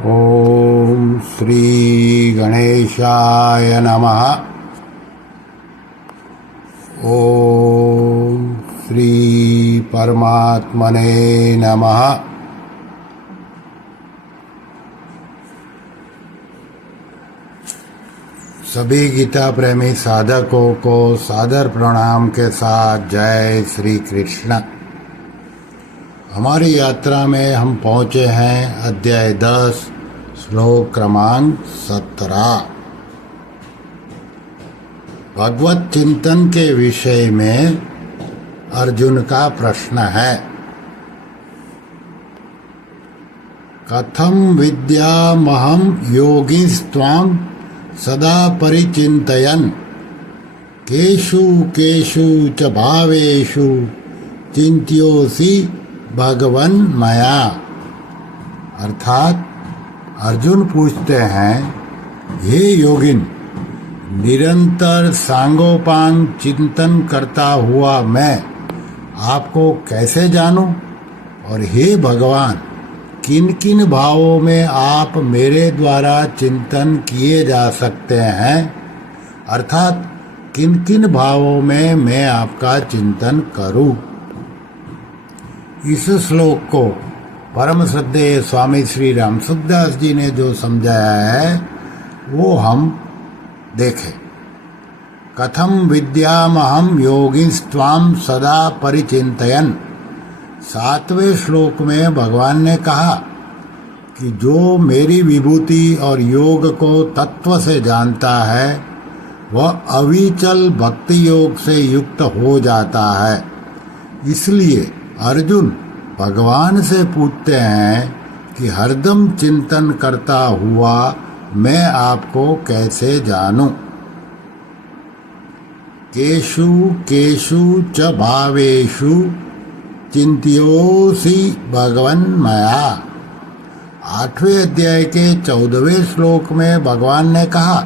ओम श्री गणेशाय नमः। ओम श्री परमात्मने नमः। सभी गीता प्रेमी साधकों को सादर प्रणाम के साथ जय श्री कृष्ण। हमारी यात्रा में हम पहुंचे हैं अध्याय 10 श्लोक क्रमांक 17। भगवत चिंतन के विषय में अर्जुन का प्रश्न है। कथम विद्यामहं योगिस्त्वां सदा परिचिन्तयन् केषु केषु च भावेषु चिन्त्योऽसि भगवन् मया। अर्थात अर्जुन पूछते हैं, हे योगिन, निरंतर सांगोपांग चिंतन करता हुआ मैं आपको कैसे जानूं? और हे भगवान, किन किन भावों में आप मेरे द्वारा चिंतन किए जा सकते हैं? अर्थात किन किन भावों में मैं आपका चिंतन करूं? इस श्लोक को परम श्रद्धेय स्वामी श्री रामसुखदास जी ने जो समझाया है वो हम देखें। कथम विद्यामहं योगिस्त्वां सदा परिचिन्तयन्। 7वें श्लोक में भगवान ने कहा कि जो मेरी विभूति और योग को तत्व से जानता है वह अविचल भक्ति योग से युक्त हो जाता है। इसलिए अर्जुन भगवान से पूछते हैं कि हरदम चिंतन करता हुआ मैं आपको कैसे जानूं? केषु केषु च भावेषु चिंत्योऽसि भगवन् मया। 8वें अध्याय के 14वें श्लोक में भगवान ने कहा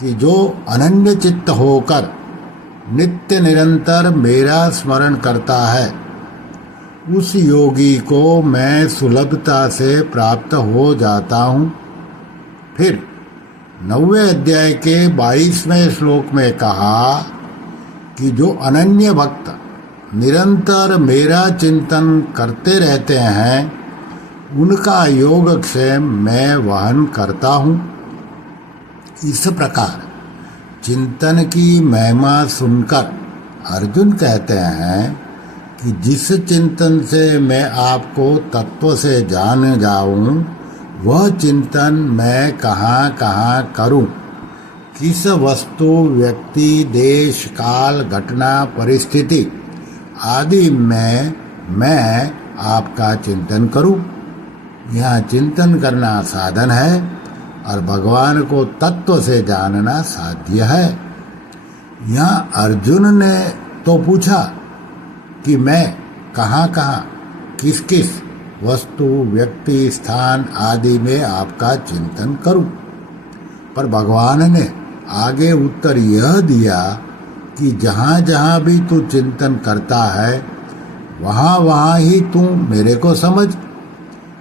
कि जो अनन्य चित्त होकर नित्य निरंतर मेरा स्मरण करता है उस योगी को मैं सुलभता से प्राप्त हो जाता हूँ। फिर 9वें अध्याय के 22वें श्लोक में कहा कि जो अनन्य भक्त निरंतर मेरा चिंतन करते रहते हैं उनका योगक्षेम मैं वहन करता हूँ। इस प्रकार चिंतन की महिमा सुनकर अर्जुन कहते हैं कि जिस चिंतन से मैं आपको तत्व से जान जाऊं वह चिंतन मैं कहाँ कहाँ करूं, किस वस्तु, व्यक्ति, देश, काल, घटना, परिस्थिति आदि में मैं आपका चिंतन करूं। यह चिंतन करना साधन है और भगवान को तत्व से जानना साध्य है। यहाँ अर्जुन ने तो पूछा कि मैं कहाँ कहाँ, किस किस वस्तु, व्यक्ति, स्थान आदि में आपका चिंतन करूं, पर भगवान ने आगे उत्तर यह दिया कि जहाँ जहाँ भी तू चिंतन करता है वहाँ वहाँ ही तू मेरे को समझ।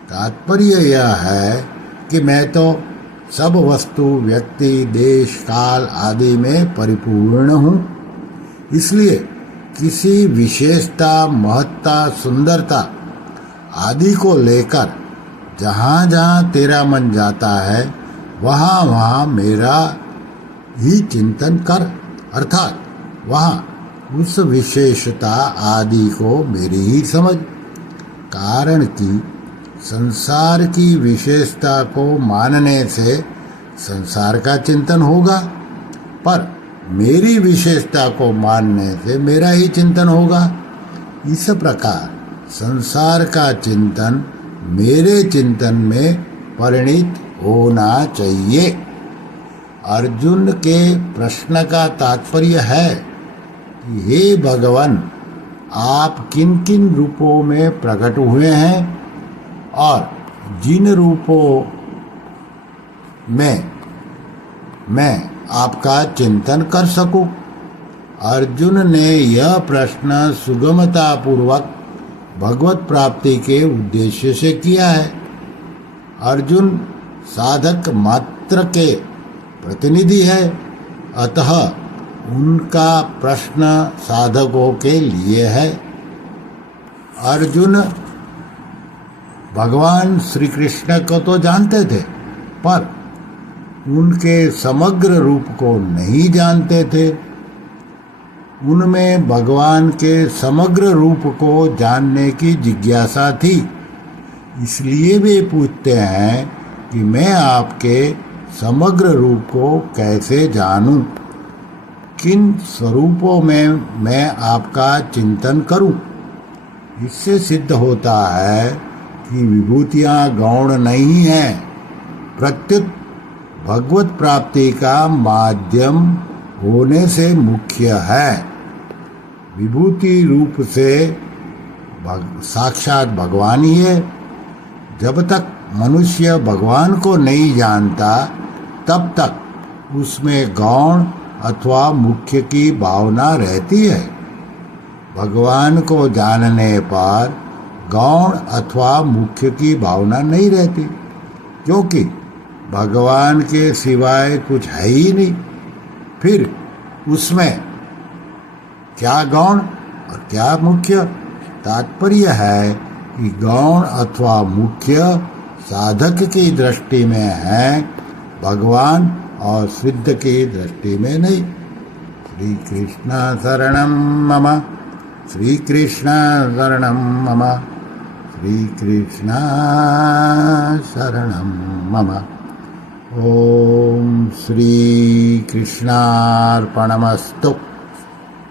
तात्पर्य यह है कि मैं तो सब वस्तु, व्यक्ति, देश, काल आदि में परिपूर्ण हूँ। इसलिए किसी विशेषता, महत्ता, सुंदरता आदि को लेकर जहाँ जहाँ तेरा मन जाता है वहाँ वहाँ मेरा ही चिंतन कर। अर्थात वहाँ उस विशेषता आदि को मेरी ही समझ। कारण कि संसार की विशेषता को मानने से संसार का चिंतन होगा, पर मेरी विशेषता को मानने से मेरा ही चिंतन होगा। इस प्रकार संसार का चिंतन मेरे चिंतन में परिणित होना चाहिए। अर्जुन के प्रश्न का तात्पर्य है कि हे भगवान, आप किन किन रूपों में प्रकट हुए हैं और जिन रूपों में मैं आपका चिंतन कर सकूं। अर्जुन ने यह प्रश्न सुगमता पूर्वक भगवत प्राप्ति के उद्देश्य से किया है। अर्जुन साधक मात्र के प्रतिनिधि है, अतः उनका प्रश्न साधकों के लिए है। अर्जुन भगवान श्री कृष्ण को तो जानते थे, पर उनके समग्र रूप को नहीं जानते थे। उनमें भगवान के समग्र रूप को जानने की जिज्ञासा थी, इसलिए वे पूछते हैं कि मैं आपके समग्र रूप को कैसे जानूं, किन स्वरूपों में मैं आपका चिंतन करूं। इससे सिद्ध होता है कि विभूतियां गौण नहीं हैं, प्रत्युत भगवत प्राप्ति का माध्यम होने से मुख्य है। विभूति रूप से साक्षात भगवान ही है। जब तक मनुष्य भगवान को नहीं जानता, तब तक उसमें गौण अथवा मुख्य की भावना रहती है। भगवान को जानने पर गौण अथवा मुख्य की भावना नहीं रहती, क्योंकि भगवान के सिवाय कुछ है ही नहीं। फिर उसमें क्या गौण और क्या मुख्य? तात्पर्य है कि गौण अथवा मुख्य साधक की दृष्टि में है, भगवान और सिद्ध की दृष्टि में नहीं। श्री कृष्ण शरणं मम, श्री कृष्ण शरणं मम, श्री कृष्ण शरणं मम। ओम श्री कृष्णार्पणमस्तु।